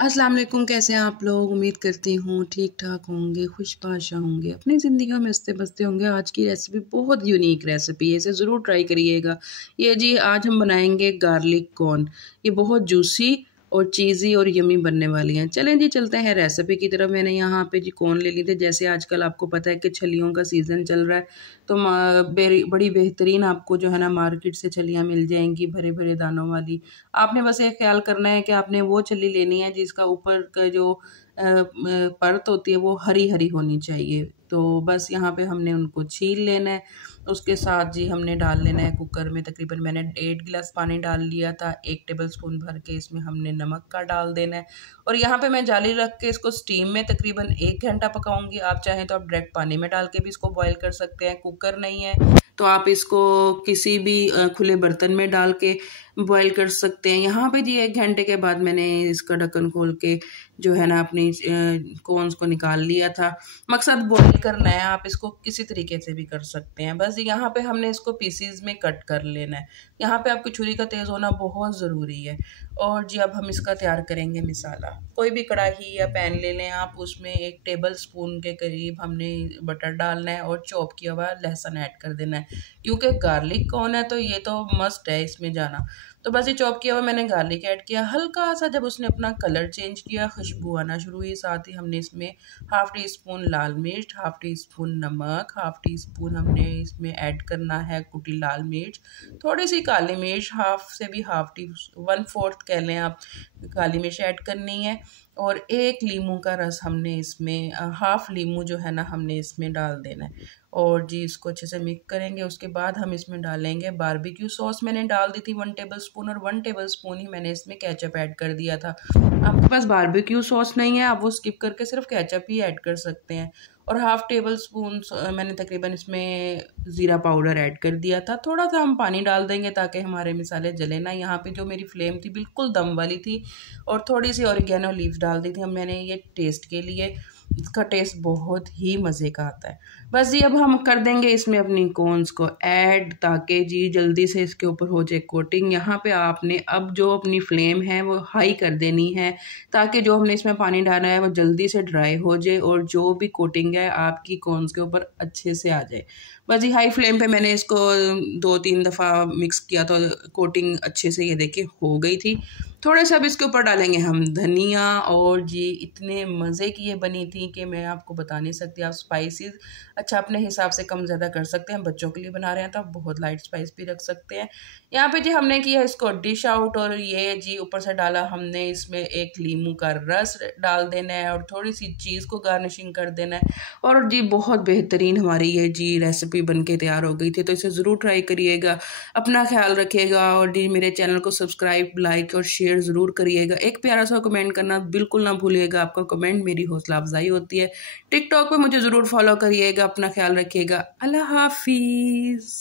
अस्सलाम वालेकुम। कैसे हैं आप लोग? उम्मीद करती हूँ ठीक ठाक होंगे, खुशबाशा होंगे, अपनी ज़िंदगी में हंसते बसते होंगे। आज की रेसिपी बहुत यूनिक रेसिपी है, इसे ज़रूर ट्राई करिएगा। ये जी आज हम बनाएंगे गार्लिक कॉर्न। ये बहुत जूसी और चीज़ी और यमी बनने वाली हैं। चलें जी चलते हैं रेसिपी की तरफ। मैंने यहाँ पे जी कॉर्न ले ली थी। जैसे आजकल आपको पता है कि छलियों का सीज़न चल रहा है, तो बड़ी बेहतरीन आपको जो है ना मार्केट से छलियाँ मिल जाएंगी, भरे भरे दानों वाली। आपने बस एक ख्याल करना है कि आपने वो छली लेनी है जिसका ऊपर का जो परत होती है वो हरी हरी होनी चाहिए। तो बस यहाँ पे हमने उनको छील लेना है। उसके साथ जी हमने डाल लेना है कुकर में, तकरीबन मैंने 1.5 गिलास पानी डाल लिया था। 1 टेबलस्पून भर के इसमें हमने नमक का डाल देना है। और यहाँ पे मैं जाली रख के इसको स्टीम में तकरीबन 1 घंटा पकाऊंगी। आप चाहें तो आप डायरेक्ट पानी में डाल के भी इसको बॉयल कर सकते हैं। कुकर नहीं है तो आप इसको किसी भी खुले बर्तन में डाल के बॉयल कर सकते हैं। यहाँ पे जी 1 घंटे के बाद मैंने इसका ढक्कन खोल के जो है ना अपनी कॉर्न्स को निकाल लिया था। मकसद बॉईल करना है, आप इसको किसी तरीके से भी कर सकते हैं। बस यहाँ पे हमने इसको पीसीज में कट कर लेना है। यहाँ पे आपकी छुरी का तेज़ होना बहुत ज़रूरी है। और जी अब हम इसका तैयार करेंगे मसाला। कोई भी कढ़ाई या पैन ले लें आप, उसमें 1 टेबलस्पून के करीब हमने बटर डालना है और चॉप किया हुआ लहसुन ऐड कर देना है। क्योंकि गार्लिक कॉर्न है तो ये तो मस्ट है इसमें जाना। तो बस ये चॉप किया हुआ मैंने गार्लिक ऐड किया। हल्का सा जब उसने अपना कलर चेंज किया, खुशबू आना शुरू हुई, साथ ही हमने इसमें 1/2 टीस्पून लाल मिर्च, 1/2 टीस्पून नमक, 1/2 टीस्पून हमने इसमें ऐड करना है कुटी लाल मिर्च, थोड़ी सी काली मिर्च, हाफ से भी 1/4 कह लें आप, काली मिर्च ऐड करनी है। और 1 लीमू का रस हमने इसमें, हाफ लीमू जो है ना हमने इसमें डाल देना है। और जी इसको अच्छे से मिक्स करेंगे। उसके बाद हम इसमें डालेंगे बारबेक्यू सॉस। मैंने डाल दी थी 1 टेबलस्पून, और 1 टेबलस्पून ही मैंने इसमें केचप ऐड कर दिया था। आपके पास बारबेक्यू सॉस नहीं है, आप वो स्किप करके सिर्फ केचप ही ऐड कर सकते हैं। और 1/2 टेबलस्पून मैंने तकरीबन इसमें ज़ीरा पाउडर ऐड कर दिया था। थोड़ा सा हम पानी डाल देंगे ताकि हमारे मसाले जले ना। यहाँ पे जो मेरी फ्लेम थी बिल्कुल दम वाली थी। और थोड़ी सी ऑरिगेनो लीव्स डाल दी थी हम मैंने, ये टेस्ट के लिए। इसका टेस्ट बहुत ही मज़े का आता है। बस जी अब हम कर देंगे इसमें अपनी कॉर्न्स को ऐड, ताकि जी जल्दी से इसके ऊपर हो जाए कोटिंग। यहाँ पे आपने अब जो अपनी फ्लेम है वो हाई कर देनी है, ताकि जो हमने इसमें पानी डाला है वो जल्दी से ड्राई हो जाए और जो भी कोटिंग है आपकी कॉर्न्स के ऊपर अच्छे से आ जाए। बस जी हाई फ्लेम पे मैंने इसको 2-3 दफ़ा मिक्स किया तो कोटिंग अच्छे से ये देखिए हो गई थी। थोड़े से अब इसके ऊपर डालेंगे हम धनिया। और जी इतने मज़े की ये बनी थी कि मैं आपको बता नहीं सकती। आप स्पाइसेस अच्छा अपने हिसाब से कम ज़्यादा कर सकते हैं। बच्चों के लिए बना रहे हैं तो आप बहुत लाइट स्पाइस भी रख सकते हैं। यहाँ पे जी हमने किया इसको डिश आउट। और ये जी ऊपर से डाला हमने इसमें 1 लीमू का रस डाल देना है और थोड़ी सी चीज़ को गार्निशिंग कर देना है। और जी बहुत बेहतरीन हमारी ये जी रेसिपी बन के तैयार हो गई थी। तो इसे ज़रूर ट्राई करिएगा, अपना ख्याल रखिएगा। और जी मेरे चैनल को सब्सक्राइब, लाइक और शेयर ज़रूर करिएगा। एक प्यारा सा कमेंट करना बिल्कुल ना भूलिएगा, आपका कमेंट मेरी हौसला अफजाई होती है। टिकटॉक पे मुझे ज़रूर फॉलो करिएगा। अपना ख्याल रखिएगा। अल्लाह हाफिज़।